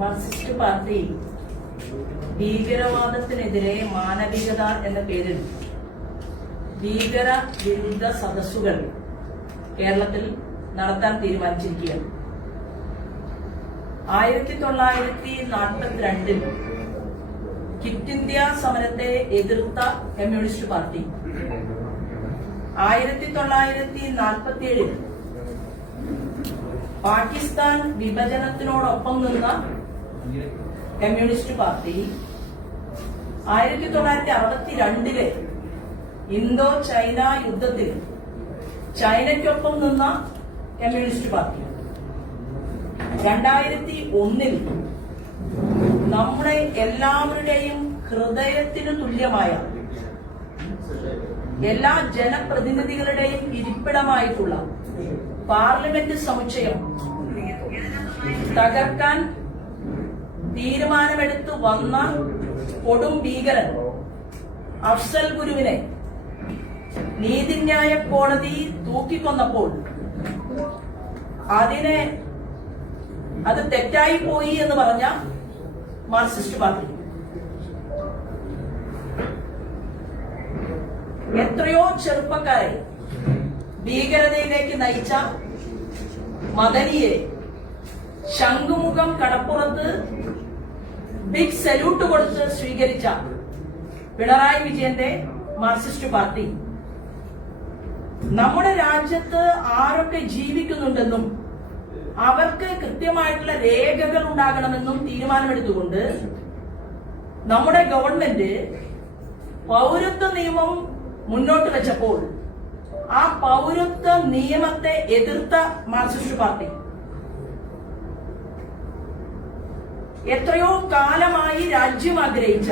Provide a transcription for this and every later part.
Marxist party ഭീകരവാദത്തിനെതിരെ മാനവികത എന്ന പേരിൽ ഭീകര വിരുദ്ധ സദസ്സുകൾ കേരളത്തിൽ നടത്താൻ തീരുമാനിച്ചിരിക്കുകയാണ്. 1942 ക്വിറ്റ് ഇന്ത്യ സമരത്തെ എതിർത്ത കമ്മ്യൂണിസ്റ്റ് പാർട്ടി 1947 പാകിസ്ഥാൻ വിഭജനത്തിനോടൊപ്പം നിന്ന കമ്മ്യൂണിസ്റ്റ് പാർട്ടി 1962 ഇന്തോ ചൈന യുദ്ധത്തിൽ ചൈനയ്ക്കൊപ്പം നിന്ന കമ്മ്യൂണിസ്റ്റ് പാർട്ടി 2001 നമ്മുടെ എല്ലാവരുടെയും ഹൃദയത്തിനു തുല്യമായ എല്ലാ ജനപ്രതിനിധികളുടെയും ഇരിപ്പിടമായിട്ടുള്ള പാർലമെന്റ് സമുച്ചയം തകർക്കാൻ തീരുമാനമെടുത്തു വന്ന കൊടും ഭീകരൻ അഫ്സൽ ഗുരുവിനെ നീതിന്യായ കോടതി തൂക്കിക്കൊന്നപ്പോൾ അത് തെറ്റായി പോയി എന്ന് പറഞ്ഞ മാർക്സിസ്റ്റ് പാർട്ടി എത്രയോ ചെറുപ്പക്കാരെ ഭീകരതയിലേക്ക് നയിച്ച മദനിയെ ശംഖുമുഖം കടപ്പുറത്ത് ബിഗ് സല്യൂട്ട് കൊടുത്ത് സ്വീകരിച്ച പിണറായി വിജയന്റെ മാർക്സിസ്റ്റ് പാർട്ടി നമ്മുടെ രാജ്യത്ത് ആരൊക്കെ ജീവിക്കുന്നുണ്ടെന്നും അവർക്ക് കൃത്യമായിട്ടുള്ള രേഖകൾ ഉണ്ടാകണമെന്നും തീരുമാനമെടുത്തുകൊണ്ട് നമ്മുടെ ഗവൺമെന്റ് പൗരത്വ നിയമം മുന്നോട്ട് വെച്ചപ്പോൾ ആ പൗരത്വ നിയമത്തെ എതിർത്ത മാർക്സിസ്റ്റ് പാർട്ടി എത്രയോ കാലമായി രാജ്യം ആഗ്രഹിച്ച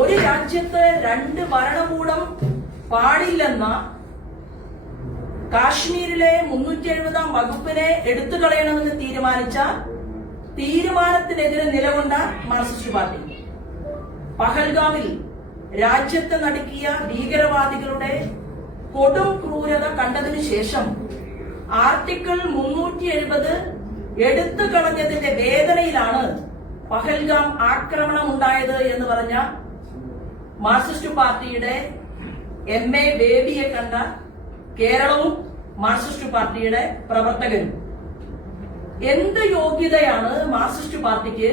ഒരു രാജ്യത്ത് 2 ഭരണകൂടം പാടില്ലെന്ന കാശ്മീരിലെ 370 വകുപ്പിനെ എടുത്തു കളയണമെന്ന് തീരുമാനിച്ച തീരുമാനത്തിനെതിരെ നിലകൊണ്ട മാർക്സിസ്റ്റ് പാർട്ടി പഹൽഗാമിൽ രാജ്യത്തെ നടുക്കിയ ഭീകരവാദികളുടെ കൊടും ക്രൂരത കണ്ടതിനു ശേഷം ആർട്ടിക്കിൾ 370 എടുത്തു കളഞ്ഞതിന്റെ വേദനയിലാണ് പഹൽഗാം ആക്രമണം ഉണ്ടായത് എന്ന് പറഞ്ഞ മാർക്സിസ്റ്റ് പാർട്ടിയുടെ MA ബേബിയെ കണ്ട കേരളവും മാർക്സിസ്റ്റ് പാർട്ടിയുടെ പ്രവർത്തകരും എന്ത് യോഗ്യതയാണ് മാർക്സിസ്റ്റ് പാർട്ടിക്ക്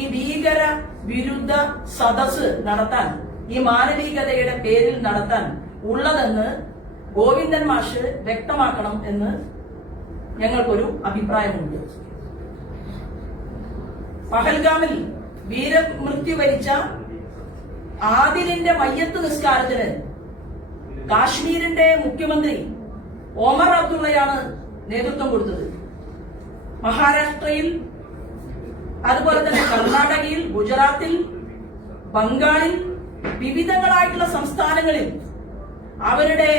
ഈ ഭീകര വിരുദ്ധ സദസ് നടത്താൻ, ഈ മാനവികതയുടെ പേരിൽ നടത്താൻ ഉള്ളതെന്ന് ഗോവിന്ദൻ മാഷ് വ്യക്തമാക്കണം എന്ന് ഞങ്ങൾക്കൊരു അഭിപ്രായമുണ്ട്. പഹൽഗാമിൽ വീരമൃത്യു വരിച്ച ആദിലിന്റെ മയ്യത്ത് നിസ്കാരത്തിന് കാശ്മീരിന്റെ മുഖ്യമന്ത്രി ഒമർ അബ്ദുള്ളയാണ് നേതൃത്വം കൊടുത്തത്. മഹാരാഷ്ട്രയിൽ, അതുപോലെ തന്നെ കർണാടകയിൽ, ഗുജറാത്തിൽ, ബംഗാളിൽ, വിവിധങ്ങളായിട്ടുള്ള സംസ്ഥാനങ്ങളിൽ അവരുടെ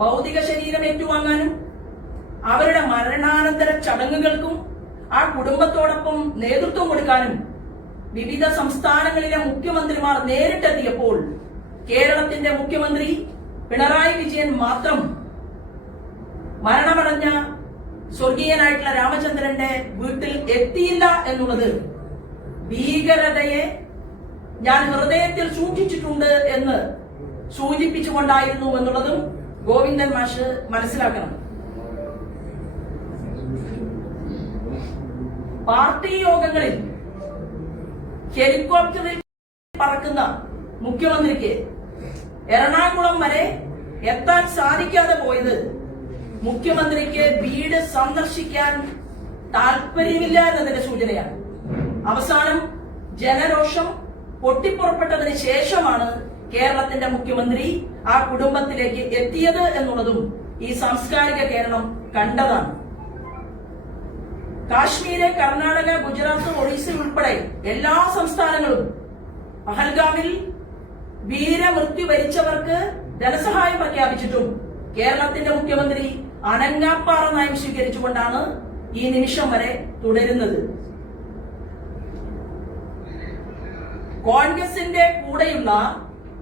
ഭൗതിക ശരീരം ഏറ്റുവാങ്ങാനും അവരുടെ മരണാനന്തര ചടങ്ങുകൾക്കും ആ കുടുംബത്തോടൊപ്പം നേതൃത്വം കൊടുക്കാനും വിവിധ സംസ്ഥാനങ്ങളിലെ മുഖ്യമന്ത്രിമാർ നേരിട്ടെത്തിയപ്പോൾ കേരളത്തിന്റെ മുഖ്യമന്ത്രി പിണറായി വിജയൻ മാത്രം മരണമടഞ്ഞ സ്വർഗീയനായിട്ടുള്ള രാമചന്ദ്രന്റെ വീട്ടിൽ എത്തിയില്ല എന്നുള്ളത് ഭീകരതയെ ഞാൻ ഹൃദയത്തിൽ സൂക്ഷിച്ചിട്ടുണ്ട് എന്ന് സൂചിപ്പിച്ചുകൊണ്ടായിരുന്നു എന്നുള്ളതും ഗോവിന്ദൻ മാഷ് മനസ്സിലാക്കണം. പാർട്ടി യോഗങ്ങളിൽ ഹെലികോപ്റ്ററിൽ പറക്കുന്ന മുഖ്യമന്ത്രിക്ക് എറണാകുളം വരെ എത്താൻ സാധിക്കാതെ പോയത് മുഖ്യമന്ത്രിക്ക് വീട് സന്ദർശിക്കാൻ താല്പര്യമില്ല എന്നതിന്റെ സൂചനയാണ്. അവസാനം ജനരോഷം പൊട്ടിപ്പുറപ്പെട്ടതിന് ശേഷമാണ് കേരളത്തിന്റെ മുഖ്യമന്ത്രി ആ കുടുംബത്തിലേക്ക് എത്തിയത് എന്നുള്ളതും ഈ സാംസ്കാരിക കേരളം കണ്ടതാണ്. കാശ്മീര്, കർണാടക, ഗുജറാത്ത്, ഒറീസ ഉൾപ്പെടെ എല്ലാ സംസ്ഥാനങ്ങളും പഹൽഗാമിൽ വീരമൃത്യു വരിച്ചവർക്ക് ധനസഹായം പ്രഖ്യാപിച്ചിട്ടും കേരളത്തിന്റെ മുഖ്യമന്ത്രി അനങ്ങാപ്പാറ നയം സ്വീകരിച്ചുകൊണ്ടാണ് ഈ നിമിഷം വരെ തുടരുന്നത്. കോൺഗ്രസിന്റെ കൂടെയുള്ള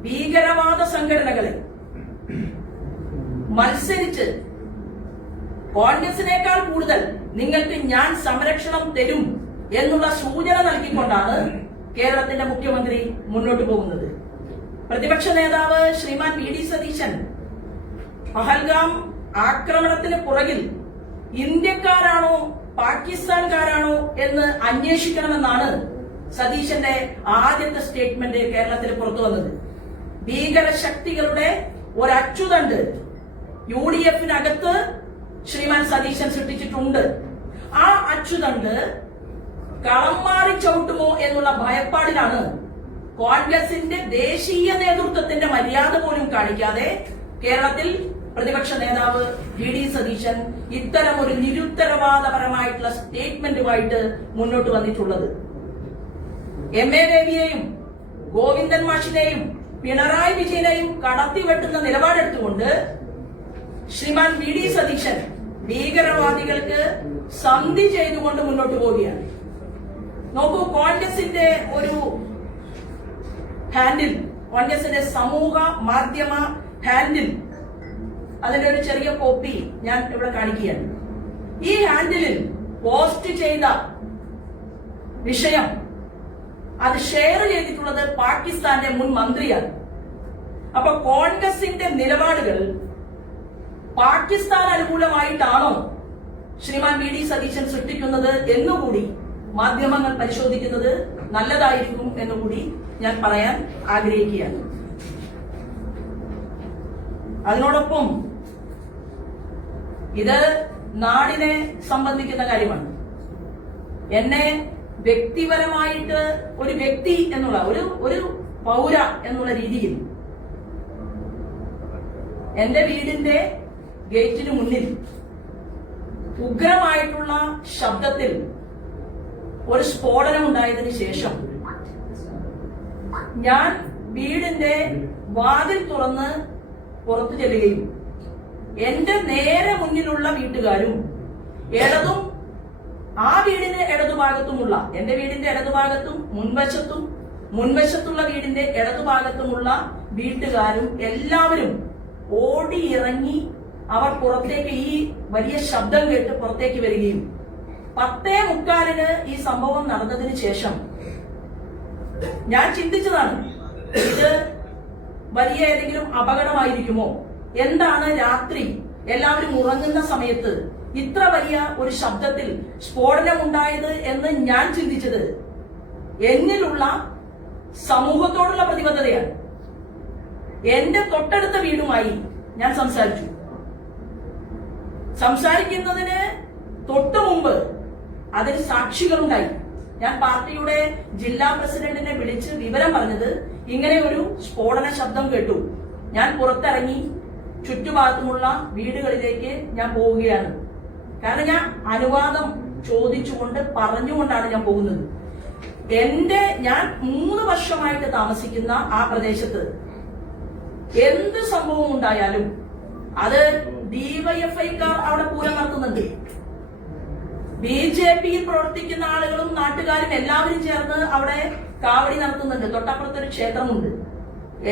ഭീകരവാദ സംഘടനകളെ മത്സരിച്ച് കോൺഗ്രസിനേക്കാൾ കൂടുതൽ നിങ്ങൾക്ക് ഞാൻ സംരക്ഷണം തരും എന്നുള്ള സൂചന നൽകിക്കൊണ്ടാണ് കേരളത്തിന്റെ മുഖ്യമന്ത്രി മുന്നോട്ട് പോകുന്നത്. പ്രതിപക്ഷ നേതാവ് ശ്രീമാൻ വി ഡി സതീശൻ പഹൽഗാം ആക്രമണത്തിന് പുറകിൽ ഇന്ത്യക്കാരാണോ പാകിസ്ഥാൻകാരാണോ എന്ന് അന്വേഷിക്കണമെന്നാണ് സതീശന്റെ ആദ്യത്തെ സ്റ്റേറ്റ്മെന്റ് കേരളത്തിൽ പുറത്തു വന്നത്. ഭീകര ശക്തികളുടെ ഒരച്ചുതണ്ട് UDF-നകത്ത് ശ്രീമാൻ സതീശൻ സൃഷ്ടിച്ചിട്ടുണ്ട്. ആ അച്ചുതണ്ട് കളം മാറി ചവിട്ടുമോ എന്നുള്ള ഭയപ്പാടിലാണ് കോൺഗ്രസിന്റെ ദേശീയ നേതൃത്വത്തിന്റെ മര്യാദ പോലും കാണിക്കാതെ കേരളത്തിൽ പ്രതിപക്ഷ നേതാവ് വി ഡി സതീശൻ ഇത്തരം ഒരു നിരുത്തരവാദപരമായിട്ടുള്ള സ്റ്റേറ്റ്മെന്റുമായിട്ട് മുന്നോട്ട് വന്നിട്ടുള്ളത്. MA ദേവിയെയും ഗോവിന്ദൻ മാഷിനെയും പിണറായി വിജയനെയും കടത്തിവെട്ടുന്ന നിലപാടെടുത്തുകൊണ്ട് ശ്രീമാൻ വി ഡി സതീശൻ ഭീകരവാദികൾക്ക് സന്ധി ചെയ്തുകൊണ്ട് മുന്നോട്ട് പോവുകയാണ്. നോക്കൂ, കോൺഗ്രസിന്റെ ഒരു ഹാൻഡിൽ, കോൺഗ്രസിന്റെ സമൂഹ മാധ്യമ ഹാൻഡിൽ, അതിന്റെ ഒരു ചെറിയ കോപ്പി ഞാൻ ഇവിടെ കാണിക്കുകയാണ്. ഈ ഹാൻഡിലിൽ പോസ്റ്റ് ചെയ്ത വിഷയം അത് ഷെയർ ചെയ്തിട്ടുള്ളത് പാകിസ്ഥാന്റെ മുൻ മന്ത്രിയാണ്. അപ്പൊ കോൺഗ്രസിന്റെ നിലപാടുകൾ പാകിസ്ഥാൻ അനുകൂലമായിട്ടാണോ ശ്രീമാൻ വി ഡി സതീശൻ സൃഷ്ടിക്കുന്നത് എന്നുകൂടി മാധ്യമങ്ങൾ പരിശോധിക്കുന്നത് നല്ലതായിരിക്കും എന്നുകൂടി ഞാൻ പറയാൻ ആഗ്രഹിക്കുകയാണ്. അതിനോടൊപ്പം ഇത് നാടിനെ സംബന്ധിക്കുന്ന കാര്യമാണ്. എന്നെ വ്യക്തിപരമായിട്ട് ഒരു വ്യക്തി എന്നുള്ള ഒരു പൗര എന്നുള്ള രീതിയിൽ എന്റെ വീടിന്റെ ഗേറ്റിന് മുന്നിൽ ഉഗ്രമായിട്ടുള്ള ശബ്ദത്തിൽ ഒരു സ്ഫോടനം ഉണ്ടായതിനു ശേഷം ഞാൻ വീടിന്റെ വാതിൽ തുറന്ന് പുറത്തു ചെല്ലുകയും എന്റെ നേരെ മുന്നിലുള്ള വീട്ടുകാരും ഇടതും ആ വീടിന് ഇടതുഭാഗത്തുമുള്ള, എന്റെ വീടിന്റെ ഇടതുഭാഗത്തും മുൻവശത്തുള്ള വീടിന്റെ ഇടതുഭാഗത്തുമുള്ള വീട്ടുകാരും എല്ലാവരും ഓടിയിറങ്ങി അവർ പുറത്തേക്ക്, ഈ വലിയ ശബ്ദം കേട്ട് പുറത്തേക്ക് വരികയും 10:45 ഈ സംഭവം നടന്നതിന് ശേഷം ഞാൻ ചിന്തിച്ചതാണ്, ഇത് വലിയ ഏതെങ്കിലും അപകടമായിരിക്കുമോ, എന്താണ് രാത്രി എല്ലാവരും ഉറങ്ങുന്ന സമയത്ത് ഇത്ര വലിയ ഒരു ശബ്ദത്തിൽ സ്ഫോടനം ഉണ്ടായത് എന്ന് ഞാൻ ചിന്തിച്ചത് എന്നിലുള്ള സമൂഹത്തോടുള്ള പ്രതിബദ്ധതയാണ്. എന്റെ തൊട്ടടുത്ത വീടുമായി ഞാൻ സംസാരിക്കുന്നതിന് തൊട്ടു മുമ്പ് അതിന് സാക്ഷികളുണ്ടായി. ഞാൻ പാർട്ടിയുടെ ജില്ലാ പ്രസിഡന്റിനെ വിളിച്ച് വിവരം പറഞ്ഞത് ഇങ്ങനെ ഒരു സ്ഫോടന ശബ്ദം കേട്ടു, ഞാൻ പുറത്തിറങ്ങി ചുറ്റുഭാഗത്തുമുള്ള വീടുകളിലേക്ക് ഞാൻ പോവുകയാണ്. കാരണം ഞാൻ അനുവാദം ചോദിച്ചുകൊണ്ട് പറഞ്ഞുകൊണ്ടാണ് ഞാൻ പോകുന്നത്. ഞാൻ 3 വർഷമായിട്ട് താമസിക്കുന്ന ആ പ്രദേശത്ത് എന്ത് സംഭവം ഉണ്ടായാലും അത് ഡിവൈഎഫ്ഐക്കാർ അവിടെ പൂരം നടത്തുന്നുണ്ട്. BJPയിൽ പ്രവർത്തിക്കുന്ന ആളുകളും നാട്ടുകാരും എല്ലാവരും ചേർന്ന് അവിടെ കാവടി നടത്തുന്നുണ്ട്. തൊട്ടപ്പുറത്തൊരു ക്ഷേത്രമുണ്ട്.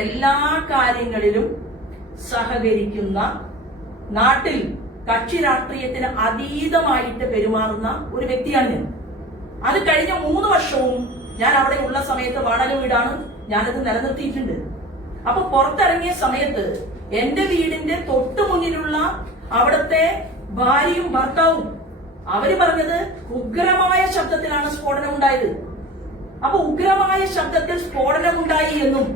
എല്ലാ കാര്യങ്ങളിലും സഹകരിക്കുന്ന, നാട്ടിൽ കക്ഷി രാഷ്ട്രീയത്തിന് അതീതമായിട്ട് പെരുമാറുന്ന ഒരു വ്യക്തിയാണ് ഞാൻ. അത് കഴിഞ്ഞ 3 വർഷവും ഞാൻ അവിടെ ഉള്ള സമയത്ത് വാടക വീടാണ്, ഞാനത് നിലനിർത്തിയിട്ടുണ്ട്. അപ്പൊ പുറത്തിറങ്ങിയ സമയത്ത് എന്റെ വീടിന്റെ തൊട്ടു മുന്നിലുള്ള അവിടുത്തെ ഭാര്യയും ഭർത്താവും അവര് പറഞ്ഞത് ഉഗ്രമായ ശബ്ദത്തിലാണ് സ്ഫോടനം ഉണ്ടായത്. അപ്പൊ ഉഗ്രമായ ശബ്ദത്തിൽ സ്ഫോടനം ഉണ്ടായി എന്നും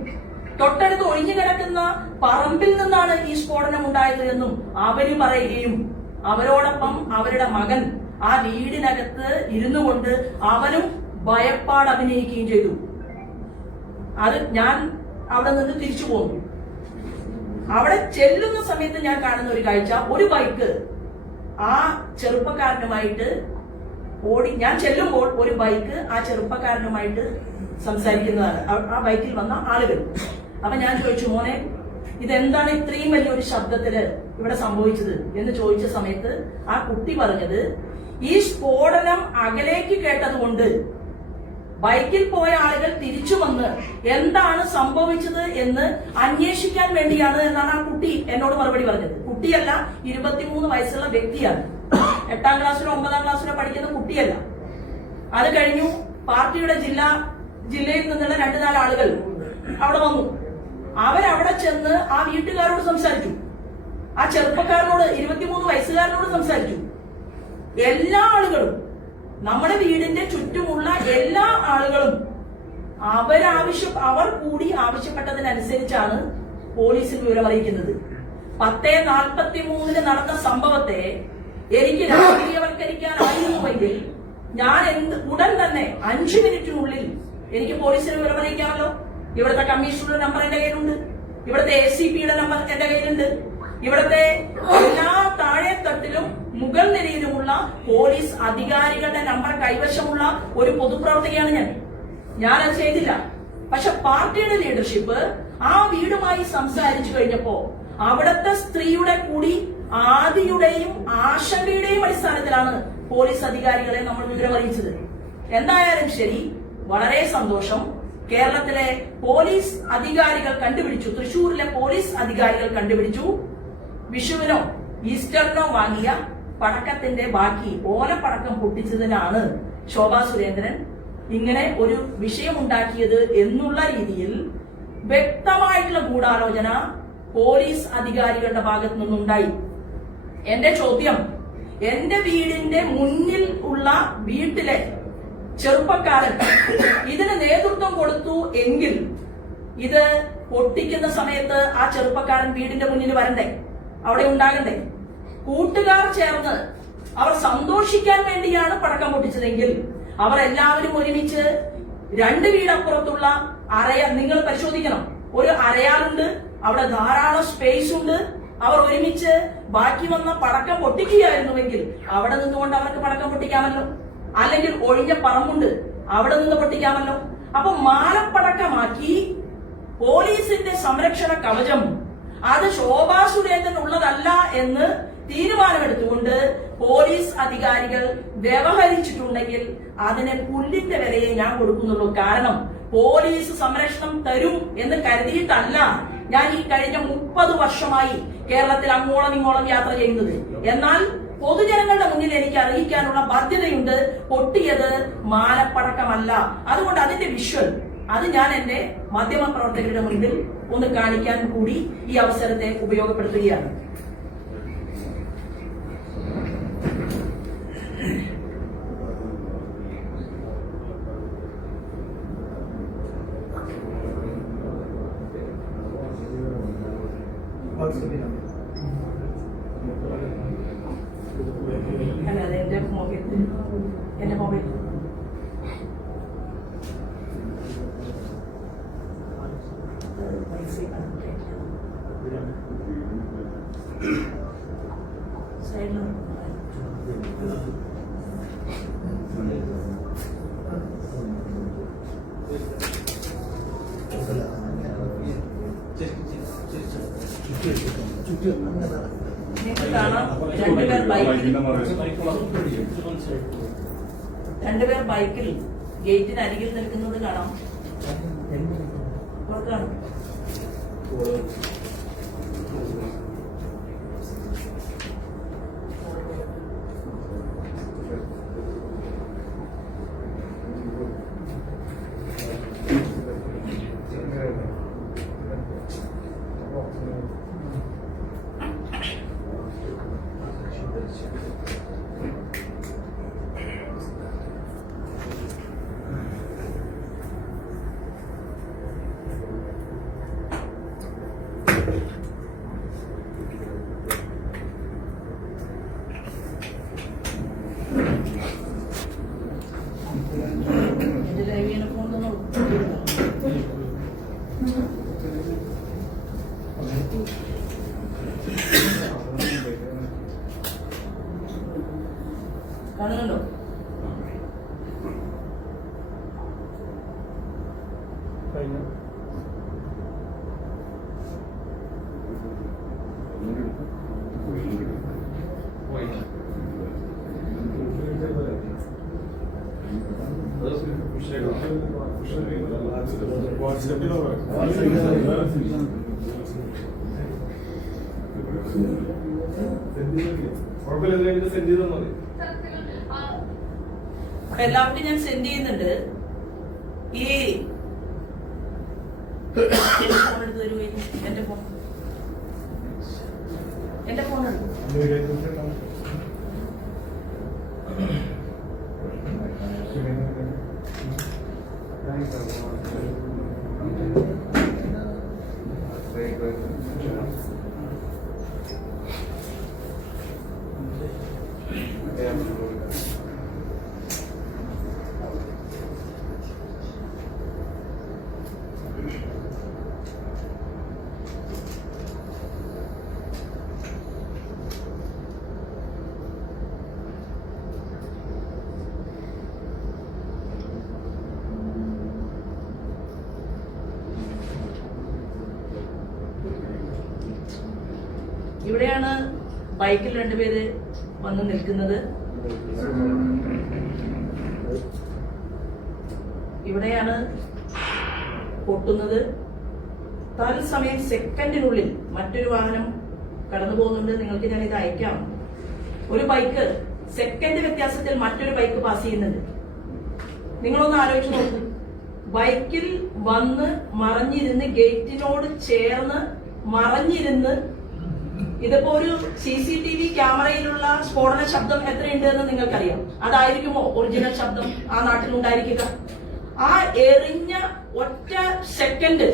തൊട്ടടുത്ത് ഒഴിഞ്ഞു കിടക്കുന്ന പറമ്പിൽ നിന്നാണ് ഈ സ്ഫോടനം ഉണ്ടായത് എന്നും അവര് പറയുകയും അവരോടൊപ്പം അവരുടെ മകൻ ആ വീടിനകത്ത് ഇരുന്നു കൊണ്ട് അവനും ഭയപ്പാട് അഭിനയിക്കുകയും ചെയ്തു. അത് ഞാൻ അവിടെ നിന്ന് തിരിച്ചു പോന്നു. അവിടെ ചെല്ലുന്ന സമയത്ത് ഞാൻ കാണുന്ന ഒരു കാഴ്ച, ഒരു ബൈക്ക് ആ ചെറുപ്പക്കാരനുമായിട്ട് ഞാൻ ചെല്ലുമ്പോൾ ഒരു ബൈക്ക് ആ ചെറുപ്പക്കാരനുമായിട്ട് സംസാരിക്കുന്നതാണ്, ആ ബൈക്കിൽ വന്ന ആളുകൾ. അപ്പൊ ഞാൻ ചോദിച്ചു, മോനെ ഇതെന്താണ് ഇത്രയും വലിയൊരു ശബ്ദത്തില് ഇവിടെ സംഭവിച്ചത് എന്ന് ചോദിച്ച സമയത്ത് ആ കുട്ടി പറഞ്ഞത്, ഈ സ്ഫോടനം അകലേക്ക് കേട്ടതുകൊണ്ട് ബൈക്കിൽ പോയ ആളുകൾ തിരിച്ചു വന്ന് എന്താണ് സംഭവിച്ചത് എന്ന് അന്വേഷിക്കാൻ വേണ്ടിയാണ് എന്നാണ് ആ കുട്ടി എന്നോട് മറുപടി പറഞ്ഞത്. കുട്ടിയല്ല, 23 വയസ്സുള്ള വ്യക്തിയാണ്. 8ാം ക്ലാസ്സിലോ 9ാം ക്ലാസ്സിലോ പഠിക്കുന്ന കുട്ടിയല്ല. അത് കഴിഞ്ഞു പാർട്ടിയുടെ ജില്ലയിൽ നിന്നുള്ള 2-4 ആളുകൾ അവിടെ വന്നു. അവരവിടെ ചെന്ന് ആ വീട്ടുകാരോട് സംസാരിച്ചു, ആ ചെറുപ്പക്കാരനോട് 23 വയസ്സുകാരനോട് സംസാരിച്ചു. എല്ലാ ആളുകളും, നമ്മുടെ വീടിന്റെ ചുറ്റുമുള്ള എല്ലാ ആളുകളും അവർ കൂടി ആവശ്യപ്പെട്ടതിനനുസരിച്ചാണ് പോലീസിൽ വിവരം അറിയിക്കുന്നത്. 10:43 നടന്ന സംഭവത്തെ എനിക്ക് രാഷ്ട്രീയവൽക്കരിക്കാനായിരുന്നുവെങ്കിൽ ഞാൻ ഉടൻ തന്നെ 5 മിനിറ്റിനുള്ളിൽ എനിക്ക് പോലീസിന് വിവരം അറിയിക്കാമല്ലോ. ഇവിടുത്തെ കമ്മീഷണറുടെ നമ്പർ എന്റെ കയ്യിലുണ്ട്, ഇവിടുത്തെ ACPയുടെ നമ്പർ എന്റെ കയ്യിലുണ്ട്, ഇവിടുത്തെ എല്ലാ താഴെത്തട്ടിലും മുകൾ നിരയിലുമുള്ള പോലീസ് അധികാരികളുടെ നമ്പർ കൈവശമുള്ള ഒരു പൊതുപ്രവർത്തകയാണ് ഞാനത് ചെയ്തില്ല. പക്ഷെ പാർട്ടിയുടെ ലീഡർഷിപ്പ് ആ വീടുമായി സംസാരിച്ചു കഴിഞ്ഞപ്പോ അവിടുത്തെ സ്ത്രീയുടെ കൂടി ആദിയുടെയും ആശങ്കയുടെയും അടിസ്ഥാനത്തിലാണ് പോലീസ് അധികാരികളെ നമ്മൾ വിവരം അറിയിച്ചത്. എന്തായാലും ശരി, വളരെ സന്തോഷം. കേരളത്തിലെ പോലീസ് അധികാരികൾ കണ്ടുപിടിച്ചു, തൃശൂരിലെ പോലീസ് അധികാരികൾ കണ്ടുപിടിച്ചു, വിഷുവിനോ ഈസ്റ്ററിനോ വാങ്ങിയ പടക്കത്തിന്റെ ബാക്കി ഓലപ്പടക്കം പൊട്ടിച്ചതിനാണ് ശോഭാ സുരേന്ദ്രൻ ഇങ്ങനെ ഒരു വിഷയമുണ്ടാക്കിയത് എന്നുള്ള രീതിയിൽ വ്യക്തമായിട്ടുള്ള ഗൂഢാലോചന പോലീസ് അധികാരികളുടെ ഭാഗത്തു നിന്നുണ്ടായി. എന്റെ ചോദ്യം, എന്റെ വീടിന്റെ മുന്നിൽ ഉള്ള വീട്ടിലെ ചെറുപ്പക്കാരൻ ഇതിന് നേതൃത്വം കൊടുത്തു എങ്കിൽ ഇത് പൊട്ടിക്കുന്ന സമയത്ത് ആ ചെറുപ്പക്കാരൻ വീടിന്റെ മുന്നിൽ വരണ്ടേ, അവിടെ ഉണ്ടാകണ്ടേ? കൂട്ടുകാർ ചേർന്ന് അവർ സന്തോഷിക്കാൻ വേണ്ടിയാണ് പടക്കം പൊട്ടിച്ചതെങ്കിൽ അവർ എല്ലാവരും ഒരുമിച്ച് 2 വീടപ്പുറത്തുള്ള നിങ്ങൾ പരിശോധിക്കണം, ഒരു അരയാലുണ്ട്, അവിടെ ധാരാളം സ്പേസ് ഉണ്ട്. അവർ ഒരുമിച്ച് ബാക്കി വന്ന പടക്കം പൊട്ടിക്കുകയായിരുന്നുവെങ്കിൽ അവിടെ നിന്നുകൊണ്ട് അവർക്ക് പടക്കം പൊട്ടിക്കാമല്ലോ. അല്ലെങ്കിൽ ഒഴിഞ്ഞ പറമ്പുണ്ട്, അവിടെ നിന്ന് പൊട്ടിക്കാമല്ലോ. അപ്പൊ മാലപ്പടക്കമാക്കി പോലീസിന്റെ സംരക്ഷണ കവചം അത് ശോഭാ സുരേന്ദ്രൻ ഉള്ളതല്ല എന്ന് തീരുമാനമെടുത്തുകൊണ്ട് പോലീസ് അധികാരികൾ വ്യവഹരിച്ചിട്ടുണ്ടെങ്കിൽ അതിന് പുല്ലിന്റെ വിലയെ ഞാൻ കൊടുക്കുന്നുള്ളൂ. കാരണം പോലീസ് സംരക്ഷണം തരും എന്ന് കരുതിയിട്ടല്ല ഞാൻ ഈ കഴിഞ്ഞ 30 വർഷമായി കേരളത്തിൽ അങ്ങോളം ഇങ്ങോളം യാത്ര ചെയ്യുന്നത്. എന്നാൽ പൊതുജനങ്ങളുടെ മുന്നിൽ എനിക്ക് അറിയിക്കാനുള്ള ബാധ്യതയുണ്ട്. പൊട്ടിയത് മാലപ്പടക്കമല്ല. അതുകൊണ്ട് അതിന്റെ വിഷ്വൽ അത് ഞാൻ എന്റെ മാധ്യമ പ്രവർത്തകരുടെ മുന്നിൽ ഒന്ന് കാണിക്കാൻ കൂടി ഈ അവസരത്തെ ഉപയോഗപ്പെടുത്തുകയാണ്. അല്ലാതെ എന്റെ മൊബൈൽ സൈഡിൽ രണ്ടുപേർ ബൈക്കിൽ ഗേറ്റിന് അരികിൽ നിൽക്കുന്നത് കാണാം. കാണും. കാണുന്നുണ്ടോ? കുഴപ്പമില്ല, സെൻഡ് ചെയ്താൽ മതി. അപ്പൊ എല്ലാവർക്കും ഞാൻ സെൻഡ് ചെയ്യുന്നുണ്ട്. ഈ ഫോൺ എടുത്ത് തരുമോ? എന്റെ ഫോൺ ഇവിടെയാണ് ബൈക്കിൽ രണ്ടുപേര് വന്ന് നിൽക്കുന്നത്. ഇവിടെയാണ് പൊട്ടുന്നത്. തത്സമയം സെക്കൻഡിനുള്ളിൽ മറ്റൊരു വാഹനം കടന്നു പോകുന്നുണ്ട്. നിങ്ങൾക്ക് ഞാൻ ഇത് അയക്കാം. ഒരു ബൈക്ക് സെക്കൻഡ് വ്യത്യാസത്തിൽ മറ്റൊരു ബൈക്ക് പാസ് ചെയ്യുന്നുണ്ട്. നിങ്ങളൊന്ന് ആലോചിച്ച് നോക്കൂ. ബൈക്കിൽ വന്ന് മറഞ്ഞിരുന്ന് ഗേറ്റിനോട് ചേർന്ന് മറഞ്ഞിരുന്ന്, ഇതിപ്പോ ഒരു CCTV ക്യാമറയിലുള്ള സ്ഫോടന ശബ്ദം എത്രയുണ്ട് എന്ന് നിങ്ങൾക്കറിയാം. അതായിരിക്കുമോ ഒറിജിനൽ ശബ്ദം ആ നാട്ടിലുണ്ടായിരിക്കുക? ആ എറിഞ്ഞ ഒറ്റ സെക്കൻഡ്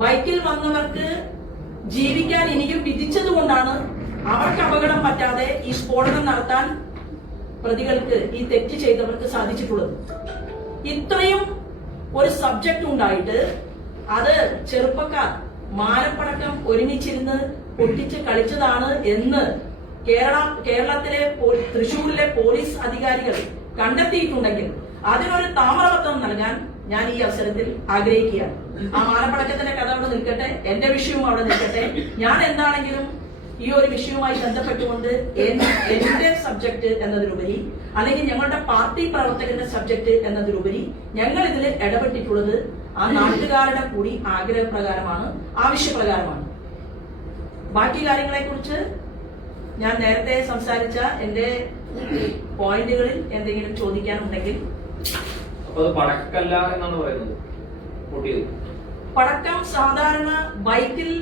ബൈക്കിൽ വന്നവർക്ക് ജീവിക്കാൻ ഇനിയും വിധിച്ചതുകൊണ്ടാണ് അവർക്ക് അപകടം പറ്റാതെ ഈ സ്ഫോടനം നടത്താൻ പ്രതികൾക്ക്, ഈ തെറ്റ് ചെയ്തവർക്ക് സാധിച്ചിട്ടുള്ളത്. ഇത്രയും ഒരു സബ്ജക്ട് ഉണ്ടായിട്ട് അത് ചെറുപ്പക്കാർ മാനപ്പടക്കം ഒരുമിച്ചിരുന്ന് പൊട്ടിച്ച് കളിച്ചതാണ് എന്ന് കേരളത്തിലെ തൃശൂരിലെ പോലീസ് അധികാരികൾ കണ്ടെത്തിയിട്ടുണ്ടെങ്കിൽ അതിനൊരു താമ്രപത്രം നൽകാൻ ഞാൻ ഈ അവസരത്തിൽ ആഗ്രഹിക്കുകയാണ്. ആ മാനപ്പടക്കത്തിന്റെ കഥ അവിടെ നിൽക്കട്ടെ, എന്റെ വിഷയവും അവിടെ നിൽക്കട്ടെ. ഞാൻ എന്താണെങ്കിലും ഈ ഒരു വിഷയവുമായി ബന്ധപ്പെട്ടുകൊണ്ട് എന്റെ സബ്ജക്ട് എന്നതിലുപരി, അല്ലെങ്കിൽ ഞങ്ങളുടെ പാർട്ടി പ്രവർത്തകന്റെ സബ്ജക്ട് എന്നതിലുപരി ഞങ്ങൾ ഇതിൽ ഇടപെട്ടിട്ടുള്ളത് ആ നാട്ടുകാരുടെ കൂടി ആഗ്രഹപ്രകാരമാണ്, ആവശ്യപ്രകാരമാണ്. ബാക്കി കാര്യങ്ങളെ കുറിച്ച് ഞാൻ നേരത്തെ സംസാരിച്ച എന്റെ പോയിന്റുകളിൽ എന്തെങ്കിലും ചോദിക്കാനുണ്ടെങ്കിൽ. പടക്കല്ല എന്നാണ് പറയുന്നത്. പടക്കം സാധാരണ ബൈക്കിൽ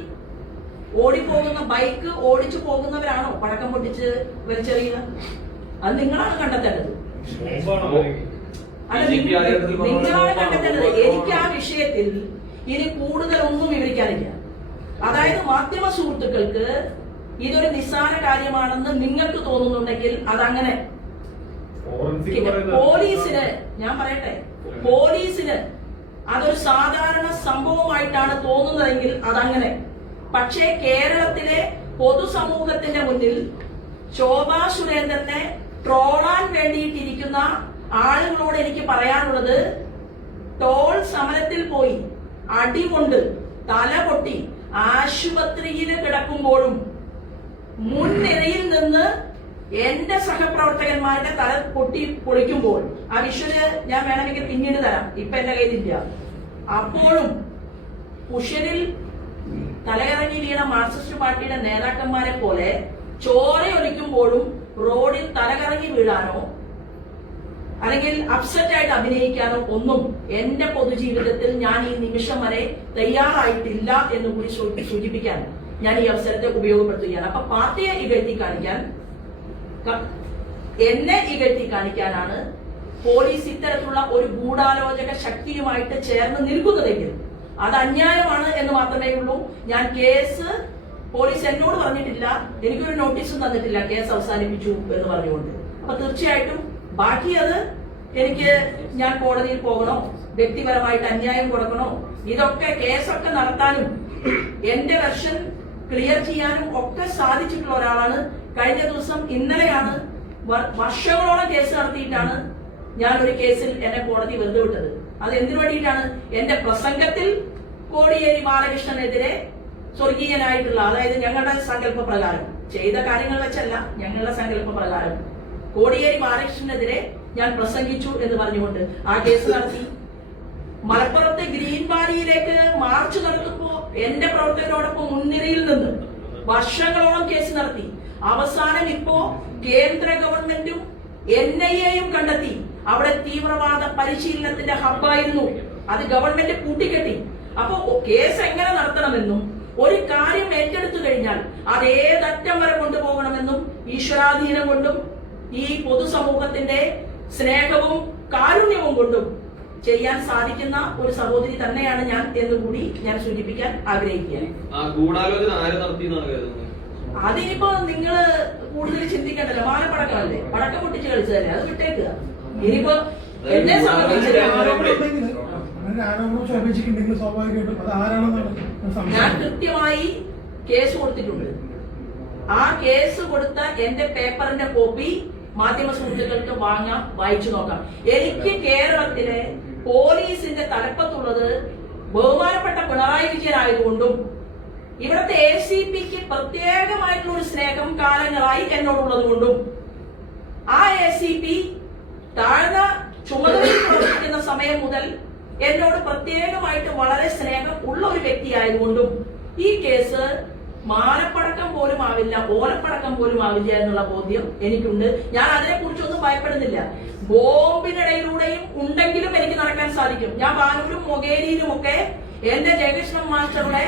ഓടിപ്പോകുന്ന, ബൈക്ക് ഓടിച്ചു പോകുന്നവരാണോ പടക്കം പൊട്ടിച്ച് വലിച്ചെറിയുക? അത് നിങ്ങളാണ് കണ്ടെത്തേണ്ടത്. അല്ല, നിങ്ങളാണ് കണ്ടെത്തേണ്ടത്. എനിക്ക് ആ വിഷയത്തിൽ ഇനി കൂടുതൽ ഒന്നും വിവരിക്കാനില്ല. അതായത് മാധ്യമ സുഹൃത്തുക്കൾക്ക് ഇതൊരു നിസ്സാര കാര്യമാണെന്ന് നിങ്ങൾക്ക് തോന്നുന്നുണ്ടെങ്കിൽ അതങ്ങനെ. പോലീസിന്, ഞാൻ പറയട്ടെ, പോലീസിന് അതൊരു സാധാരണ സംഭവമായിട്ടാണ് തോന്നുന്നതെങ്കിൽ അതങ്ങനെ. പക്ഷേ കേരളത്തിലെ പൊതുസമൂഹത്തിന്റെ മുന്നിൽ ശോഭാ സുരേന്ദ്രനെ ട്രോളാൻ വേണ്ടിയിട്ടിരിക്കുന്ന ആളുകളോട് എനിക്ക് പറയാനുള്ളത്, ടോൾ സമരത്തിൽ പോയി അടികൊണ്ട് തല പൊട്ടി ആശുപത്രിയിൽ കിടക്കുമ്പോഴും മുൻനിരയിൽ നിന്ന് എന്റെ സഹപ്രവർത്തകന്മാരുടെ തല പൊട്ടി പൊളിക്കുമ്പോൾ, ആ വിഷ്വല് ഞാൻ വേണമെങ്കിൽ പിന്നീട് തരാം, ഇപ്പൊ എന്റെ കയ്യിലില്ല, അപ്പോഴും ഉഷരിൽ തലയിറങ്ങി വീണ മാർക്സിസ്റ്റ് പാർട്ടിയുടെ നേതാക്കന്മാരെ പോലെ ചോരയൊലിക്കുമ്പോഴും റോഡിൽ തലകറങ്ങി വീഴാനോ അല്ലെങ്കിൽ അപ്സെറ്റ് ആയിട്ട് അഭിനയിക്കാനോ ഒന്നും എന്റെ പൊതുജീവിതത്തിൽ ഞാൻ ഈ നിമിഷം വരെ തയ്യാറായിട്ടില്ല എന്ന് കൂടി സൂചിപ്പിക്കാൻ ഞാൻ ഈ അവസരത്തെ ഉപയോഗപ്പെടുത്തുകയാണ്. അപ്പൊ പാർട്ടിയെ ഇകഴ്ത്തി കാണിക്കാൻ, എന്നെ ഇകഴ്ത്തി കാണിക്കാനാണ് പോലീസ് ഇത്തരത്തിലുള്ള ഒരു ഗൂഢാലോചക ശക്തിയുമായിട്ട് ചേർന്ന് നിൽക്കുന്നതെങ്കിൽ അത് അന്യായമാണ് എന്ന് മാത്രമേ ഉള്ളൂ. ഞാൻ കേസ്, പോലീസ് എന്നോട് പറഞ്ഞിട്ടില്ല, എനിക്കൊരു നോട്ടീസും തന്നിട്ടില്ല കേസ് അവസാനിപ്പിച്ചു എന്ന് പറഞ്ഞുകൊണ്ട്. അപ്പൊ തീർച്ചയായിട്ടും ബാക്കി അത് എനിക്ക്, ഞാൻ കോടതിയിൽ പോകണോ, വ്യക്തിപരമായിട്ട് അന്യായം കൊടുക്കണോ, ഇതൊക്കെ കേസൊക്കെ നടത്താനും എന്റെ വെർഷൻ ക്ലിയർ ചെയ്യാനും ഒക്കെ സാധിച്ചിട്ടുള്ള ഒരാളാണ്. കഴിഞ്ഞ ദിവസം, ഇന്നലെയാണ്, വർഷങ്ങളോളം കേസ് നടത്തിയിട്ടാണ് ഞാൻ ഒരു കേസിൽ എന്നെ കോടതി വെറുതെ വിട്ടത്. അത് എന്തിനു വേണ്ടിയിട്ടാണ്? എന്റെ പ്രസംഗത്തിൽ കോടിയേരി ബാലകൃഷ്ണനെതിരെ സ്വർഗീയനായിട്ടുള്ള, അതായത് ഞങ്ങളുടെ സങ്കല്പ പ്രകാരം ചെയ്ത കാര്യങ്ങൾ വെച്ചല്ല, ഞങ്ങളുടെ സങ്കല്പ പ്രകാരം കോടിയേരി ബാലകൃഷ്ണനെതിരെ ഞാൻ പ്രസംഗിച്ചു എന്ന് പറഞ്ഞുകൊണ്ട് ആ കേസ് നടത്തി. മലപ്പുറത്തെ ഗ്രീൻ വാലിയിലേക്ക് മാർച്ച് നടത്തുമ്പോ എന്റെ പ്രവർത്തകരോടൊപ്പം മുൻനിരയിൽ നിന്ന് വർഷങ്ങളോളം കേസ് നടത്തി. അവസാനം ഇപ്പോ കേന്ദ്ര ഗവൺമെന്റും NIA യും കണ്ടെത്തി അവിടെ തീവ്രവാദ പരിശീലനത്തിന്റെ ഹബ്ബായിരുന്നു. അത് ഗവൺമെന്റ് കൂട്ടിക്കെട്ടി. അപ്പോ കേസ് എങ്ങനെ നടത്തണമെന്നും ഒരു കാര്യം ഏറ്റെടുത്തു കഴിഞ്ഞാൽ അത് ഏതറ്റം വരെ കൊണ്ടുപോകണമെന്നും ഈശ്വരാധീനം കൊണ്ടും ഈ പൊതുസമൂഹത്തിന്റെ സ്നേഹവും കാരുണ്യവും കൊണ്ടും ചെയ്യാൻ സാധിക്കുന്ന ഒരു സഹോദരി തന്നെയാണ് ഞാൻ എന്നുകൂടി ഞാൻ സൂചിപ്പിക്കാൻ ആഗ്രഹിക്കുകയാണ്. അതിനിപ്പോ നിങ്ങള് കൂടുതൽ ചിന്തിക്കണ്ടല്ലോ. മാലപ്പടക്കമല്ലേ, പടക്കം പൊട്ടിച്ച് കളിച്ചതല്ലേ, അത് വിട്ടേക്കുക. ഇനിയിപ്പോ എന്നെ സംബന്ധിച്ച് ഞാൻ കൃത്യമായി കേസ് കൊടുത്തിട്ടുണ്ട്. ആ കേസ് കൊടുത്ത എന്റെ പേപ്പറിന്റെ കോപ്പി മാധ്യമ സുഹൃത്തുക്കൾക്ക് വാങ്ങാം, വായിച്ചു നോക്കാം. എനിക്ക് കേരളത്തിലെ പോലീസിന്റെ തലപ്പത്തുള്ളത് ബഹുമാനപ്പെട്ട പിണറായി വിജയൻ ആയതുകൊണ്ടും ഇവിടുത്തെ ACPക്ക് പ്രത്യേകമായിട്ടുള്ള ഒരു സ്നേഹം കാലങ്ങളായി എന്നോടുള്ളത് കൊണ്ടും ആ ACP താഴ്ന്ന ചുമതലയിൽ പ്രവർത്തിക്കുന്ന സമയം മുതൽ എന്നോട് പ്രത്യേകമായിട്ട് വളരെ സ്നേഹം ഉള്ള ഒരു വ്യക്തിയായതുകൊണ്ടും ഈ കേസ് മാലപ്പടക്കം പോലും ആവില്ല, ഓലപ്പടക്കം പോലും ആവില്ല എന്നുള്ള ബോധ്യം എനിക്കുണ്ട്. ഞാൻ അതിനെ കുറിച്ചൊന്നും ഭയപ്പെടുന്നില്ല. ബോംബിനിടയിലൂടെയും ഉണ്ടെങ്കിലും എനിക്ക് നടക്കാൻ സാധിക്കും. ഞാൻ ബാനൂരും മൊകേരിയിലും ഒക്കെ എന്റെ ജയകൃഷ്ണൻ മാസ്റ്ററുടെ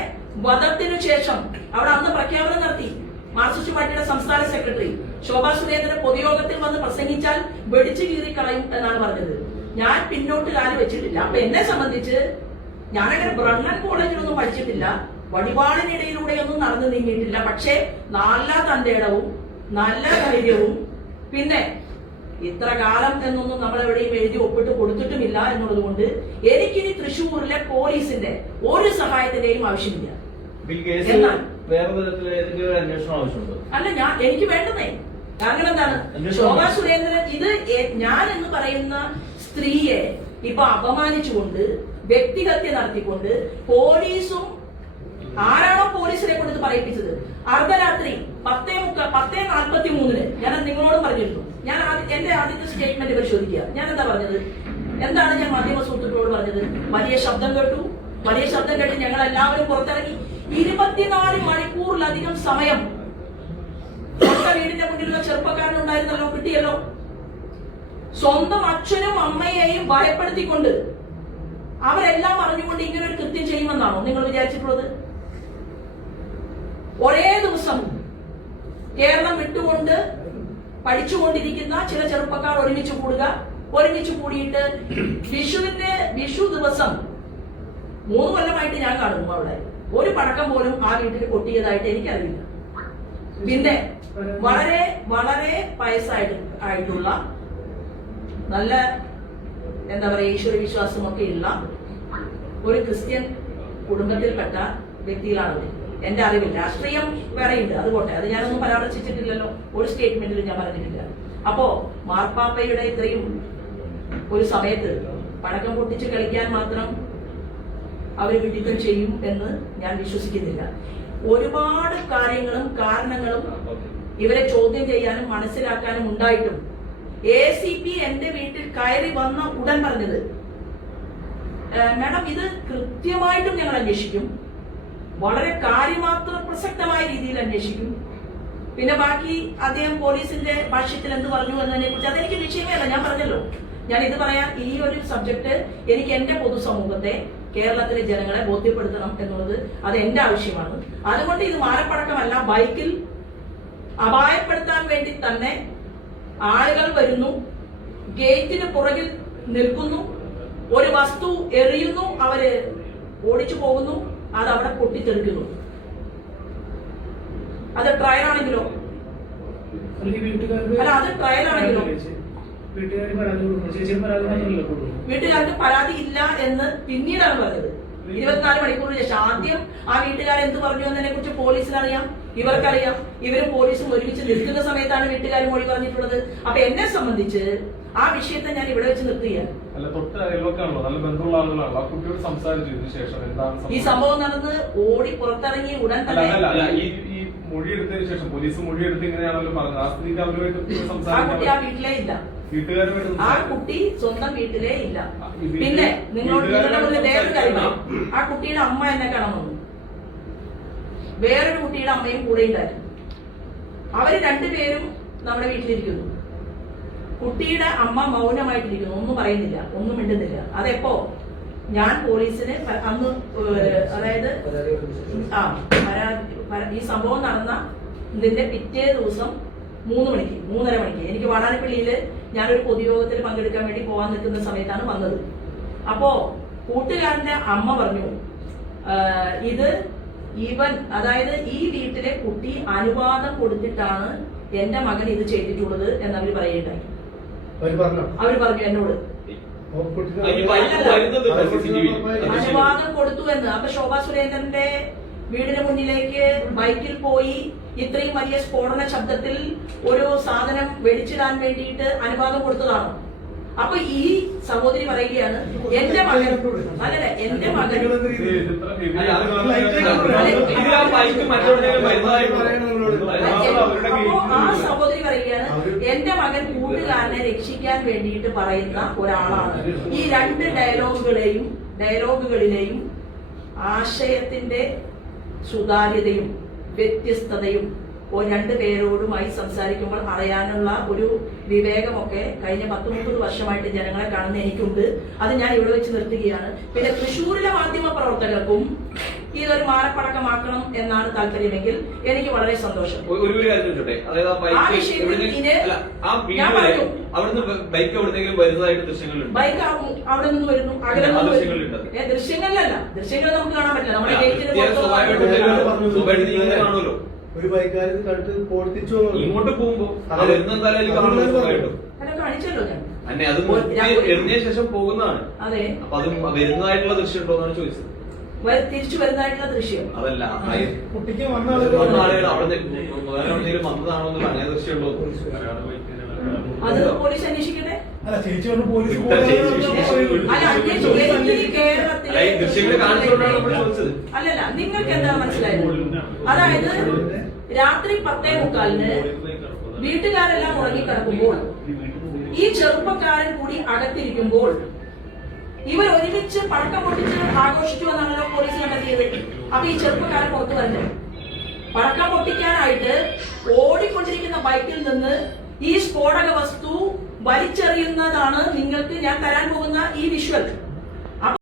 വധത്തിനു ശേഷം അവിടെ അന്ന് പ്രഖ്യാപനം നടത്തി. മാർക്സിസ്റ്റ് പാർട്ടിയുടെ സംസ്ഥാന സെക്രട്ടറി ശോഭാ സുരേന്ദ്രൻ പൊതുയോഗത്തിൽ വന്ന് പ്രസംഗിച്ചാൽ വെടിച്ചു കീറിക്കളയും എന്നാണ് പറഞ്ഞത്. ഞാൻ പിന്നോട്ട് കാല് വെച്ചിട്ടില്ല. അപ്പൊ എന്നെ സംബന്ധിച്ച് ഞാനങ്ങനെ ബ്രണ്ണൻ കോളേജിലൊന്നും പഠിച്ചിട്ടില്ല, വടിവാളിനിടയിലൂടെയൊന്നും നടന്നു നീങ്ങിയിട്ടില്ല. പക്ഷെ നല്ല തന്റേടവും നല്ല ധൈര്യവും പിന്നെ ഇത്ര കാലം എന്നൊന്നും നമ്മളെവിടെയും എഴുതി ഒപ്പിട്ട് കൊടുത്തിട്ടുമില്ല എന്നുള്ളത് കൊണ്ട് എനിക്കിനി തൃശ്ശൂരിലെ പോലീസിന്റെ ഒരു സഹായത്തിന്റെയും ആവശ്യമില്ല. അല്ല, എനിക്ക് വേണ്ടതേ. കാരണം എന്താണ്, ശോഭാ സുരേന്ദ്രൻ ഇത് ഞാൻ എന്ന് പറയുന്ന സ്ത്രീയെ ഇപ്പൊ അപമാനിച്ചുകൊണ്ട് വ്യക്തിഹത്യ നടത്തിക്കൊണ്ട് പോലീസും ആരാണോ പോലീസിനെ കൊണ്ട് പറയിപ്പിച്ചത് അർദ്ധരാത്രി 10:43 ഞാൻ നിങ്ങളോട് പറഞ്ഞിരുന്നു. ഞാൻ എന്റെ ആദ്യത്തെ സ്റ്റേറ്റ്മെന്റ് പരിശോധിക്കുക. ഞാൻ എന്താ പറഞ്ഞത്? എന്താണ് ഞാൻ മാധ്യമ സുഹൃത്തുക്കളോട് പറഞ്ഞത്? വലിയ ശബ്ദം കേട്ടു. വലിയ ശബ്ദം കേട്ട് ഞങ്ങൾ എല്ലാവരും പുറത്തിറങ്ങി. 24 മണിക്കൂറിലധികം സമയം വീടിന്റെ മുന്നിലുള്ള ചെറുപ്പക്കാരനുണ്ടായിരുന്നല്ലോ, കിട്ടിയല്ലോ. സ്വന്തം അച്ഛനും അമ്മയെയും ഭയപ്പെടുത്തിക്കൊണ്ട് അവരെല്ലാം അറിഞ്ഞുകൊണ്ട് ഇങ്ങനെ ഒരു കൃത്യം ചെയ്യുമെന്നാണോ നിങ്ങൾ വിചാരിച്ചിട്ടുള്ളത്? ഒരേ ദിവസം കേരളം വിട്ടുകൊണ്ട് പഠിച്ചുകൊണ്ടിരിക്കുന്ന ചില ചെറുപ്പക്കാർ ഒരുമിച്ച് കൂടുക, ഒരുമിച്ച് കൂടിയിട്ട് വിഷു ദിവസം 3 കൊല്ലമായിട്ട് ഞാൻ കാണുന്നു അവിടെ ഒരു പടക്കം പോലും ആ വീട്ടിൽ പൊട്ടിയതായിട്ട് എനിക്കറിയില്ല. പിന്നെ വളരെ വളരെ വയസ്സായിട്ടുള്ള നല്ല എന്താ പറയുക ഈശ്വര വിശ്വാസമൊക്കെ ഉള്ള ഒരു ക്രിസ്ത്യൻ കുടുംബത്തിൽപ്പെട്ട വ്യക്തികളാണ് എന്റെ അറിവിൽ. രാഷ്ട്രീയം വേറെയുണ്ട്, അതുകൊട്ടെ, അത് ഞാനൊന്നും പരാമർശിച്ചിട്ടില്ലല്ലോ, ഒരു സ്റ്റേറ്റ്മെന്റിലും ഞാൻ പറഞ്ഞിട്ടില്ല. അപ്പോ മാർപ്പാപ്പയുടെ ഇത്രയും ഒരു സമയത്ത് പടക്കം പൊട്ടിച്ച് കളിക്കാൻ മാത്രം അവർ വിഡിത്തം ചെയ്യും എന്ന് ഞാൻ വിശ്വസിക്കുന്നില്ല. ഒരുപാട് കാര്യങ്ങളും കാരണങ്ങളും ഇവരെ ചോദ്യം ചെയ്യാനും മനസ്സിലാക്കാനും ഉണ്ടായിട്ടും ACP എന്റെ വീട്ടിൽ കയറി വന്ന ഉടൻ പറഞ്ഞത്, മാഡം ഇത് കൃത്യമായിട്ടും ഞങ്ങൾ അന്വേഷിക്കും, വളരെ കാര്യമാത്ര പ്രസക്തമായ രീതിയിൽ അന്വേഷിക്കും. പിന്നെ ബാക്കി അദ്ദേഹം പോലീസിന്റെ ഭാഷ്യത്തിൽ എന്ത് പറഞ്ഞു എന്നതിനെ കുറിച്ച് അതെനിക്ക് വിഷയമേ അല്ല. ഞാൻ പറഞ്ഞല്ലോ, ഞാൻ ഇത് പറയാൻ ഈ ഒരു സബ്ജക്ട് എനിക്ക് എന്റെ പൊതുസമൂഹത്തെ കേരളത്തിലെ ജനങ്ങളെ ബോധ്യപ്പെടുത്തണം എന്നുള്ളത് അത് എന്റെ ആവശ്യമാണ്. അതുകൊണ്ട് ഇത് മാലപ്പടക്കമല്ല, ബൈക്കിൽ അപായപ്പെടുത്താൻ വേണ്ടി തന്നെ ആളുകൾ വരുന്നു, ഗേറ്റിന് പുറകിൽ നിൽക്കുന്നു, ഒരു വസ്തു എറിയുന്നു, അവര് ഓടിച്ചു പോകുന്നു, അത് അവിടെ പൊട്ടിത്തെറിക്കുന്നു. അത് ട്രയലാണെങ്കിലോ അല്ല, അത് ട്രയലാണെങ്കിലോ വീട്ടുകാർക്ക് പരാതി ഇല്ല എന്ന് പിന്നീടാണ് പറഞ്ഞത്. 24 മണിക്കൂറിന് ശേഷം. ആദ്യം ആ വീട്ടുകാർ എന്ത് പറഞ്ഞു എന്നതിനെ കുറിച്ച് പോലീസിനറിയാം, ഇവർക്കറിയാം. ഇവരും പോലീസും ഒരുമിച്ച് നിൽക്കുന്ന സമയത്താണ് വീട്ടുകാർ മൊഴി പറഞ്ഞിട്ടുള്ളത്. അപ്പൊ എന്നെ സംബന്ധിച്ച് ആ വിഷയത്തെ ഞാൻ ഇവിടെ വെച്ച് നിർത്തുകയാണ്. ഈ സംഭവം നടന്ന് ഓടി പുറത്തിറങ്ങി ഉടൻ തന്നെ മൊഴിയെടുത്തതിന് ശേഷം പോലീസ് മൊഴിയെടുത്ത് ഇങ്ങനെയാണല്ലോ പറഞ്ഞത്. ആ സ്ത്രീക്ക് അവരുമായിട്ട് ആ കുട്ടി ആ വീട്ടിലേ ഇല്ല, ആ കുട്ടി സ്വന്തം വീട്ടിലേ ഇല്ല. പിന്നെ നിങ്ങളുടെ മുന്നിൽ വേറൊരു കാര്യം, ആ കുട്ടിയുടെ അമ്മ എന്നെ കാണാൻ വന്നു. വേറൊരു കുട്ടിയുടെ അമ്മയും കൂടെ ഉണ്ടായിരുന്നു. അവര് രണ്ടുപേരും നമ്മുടെ വീട്ടിലിരിക്കുന്നു. കുട്ടിയുടെ അമ്മ മൗനമായിട്ടിരിക്കുന്നു, ഒന്നും പറയുന്നില്ല, ഒന്നും മിണ്ടുന്നില്ല. അതെപ്പോ ഞാൻ പോലീസിന് അന്ന് അതായത് ഈ സംഭവം നടന്ന ഇതിന്റെ പിറ്റേ ദിവസം 3:30 മണിക്ക് എനിക്ക് വാടാനപ്പള്ളിയില് ഞാനൊരു പൊതുയോഗത്തിൽ പങ്കെടുക്കാൻ വേണ്ടി പോകാൻ നിൽക്കുന്ന സമയത്താണ് വന്നത്. അപ്പോ കൂട്ടുകാരന്റെ അമ്മ പറഞ്ഞു, ഇത് ഇവൻ അതായത് ഈ വീട്ടിലെ കുട്ടി അനുവാദം കൊടുത്തിട്ടാണ് എന്റെ മകൻ ഇത് ചെയ്തിട്ടുള്ളത് എന്നവര് പറയുകയുണ്ടായി. അവര് പറഞ്ഞു എന്നോട് അനുവാദം കൊടുത്തു എന്ന്. അപ്പൊ ശോഭാ സുരേന്ദ്രന്റെ വീടിന് മുന്നിലേക്ക് ബൈക്കിൽ പോയി ഇത്രയും വലിയ സ്ഫോടന ശബ്ദത്തിൽ ഒരു സാധനം വെടിച്ചിടാൻ വേണ്ടിയിട്ട് അനുവാദം കൊടുത്തതാണ്. അപ്പൊ ഈ സഹോദരി പറയുകയാണ് എന്റെ മകൻ അല്ലല്ല എന്റെ മകൻ അപ്പോ ആ സഹോദരി പറയുകയാണ് എന്റെ മകൻ കൂട്ടുകാരനെ രക്ഷിക്കാൻ വേണ്ടിയിട്ട് പറയുന്ന ഒരാളാണ്. ഈ രണ്ട് ഡയലോഗുകളിലെയും ആശയത്തിന്റെ സുതാര്യതയും വ്യത്യസ്തതയും രണ്ടു പേരോടുമായി സംസാരിക്കുമ്പോൾ അറിയാനുള്ള ഒരു വിവേകമൊക്കെ കഴിഞ്ഞ 10-30 വർഷമായിട്ട് ജനങ്ങളെ കാണുന്ന എനിക്കുണ്ട്. അത് ഞാൻ ഇവിടെ വെച്ച് നിർത്തുകയാണ്. പിന്നെ തൃശ്ശൂരിലെ മാധ്യമ പ്രവർത്തകർക്കും ഇതൊരു മാനപ്പടക്കമാക്കണം എന്നാണ് താല്പര്യമെങ്കിൽ എനിക്ക് വളരെ സന്തോഷം. ആ വിഷയത്തിൽ ബൈക്ക് അവിടെ നിന്ന് വരുന്നു, അകലെ ദൃശ്യങ്ങളിലല്ല, ദൃശ്യങ്ങൾ നമുക്ക് കാണാൻ പറ്റില്ല. നമ്മുടെ ഗേറ്റിന് ഒരു ബൈക്കാരൻ കണ്ടിട്ട് പോർത്തിച്ചു ഇങ്ങോട്ട് പോകുമ്പോ കാണിച്ചല്ലോ ഞാൻ എറിഞ്ഞ ശേഷം പോകുന്നതാണ്. അതെ, അപ്പൊ അത് വരുന്നതായിട്ടുള്ള ദൃശ്യം ഉണ്ടോ എന്നാണ് ചോദിച്ചത്. തിരിച്ചു വരുന്നതായിട്ടുള്ള ദൃശ്യം അതല്ല, കുട്ടിക്ക് വന്ന ആളുകൾ അവിടെ വേറെ എവിടെയെങ്കിലും വന്നതാണോ എന്നുള്ള അങ്ങനെ ദൃശ്യം ഉണ്ടോ? അത് പോലീസ് അന്വേഷിക്കട്ടെ. അല്ല ചേച്ചി പറഞ്ഞു പോലീസ് അല്ലല്ല, നിങ്ങൾക്ക് എന്താ മനസ്സിലായത്? അതായത് രാത്രി 10:45 വീട്ടുകാരെല്ലാം ഉറങ്ങിക്കിടക്കുമ്പോൾ ഈ ചെറുപ്പക്കാരൻ കൂടി അകത്തിരിക്കുമ്പോൾ ഇവർ ഒരുമിച്ച് പടക്കം പൊട്ടിച്ച് ആഘോഷിച്ചു എന്നാണല്ലോ പോലീസ് കണ്ടെത്തിയത്. അപ്പൊ ഈ ചെറുപ്പക്കാരൻ പുറത്തു വരണ്ടേ? പടക്കം പൊട്ടിക്കാനായിട്ട് ഓടിക്കൊണ്ടിരിക്കുന്ന ബൈക്കിൽ നിന്ന് ഈ സ്ഫോടക വസ്തു വലിച്ചെറിയുന്നതാണ് നിങ്ങൾക്ക് ഞാൻ തരാൻ പോകുന്ന ഈ വിഷ്വൽ.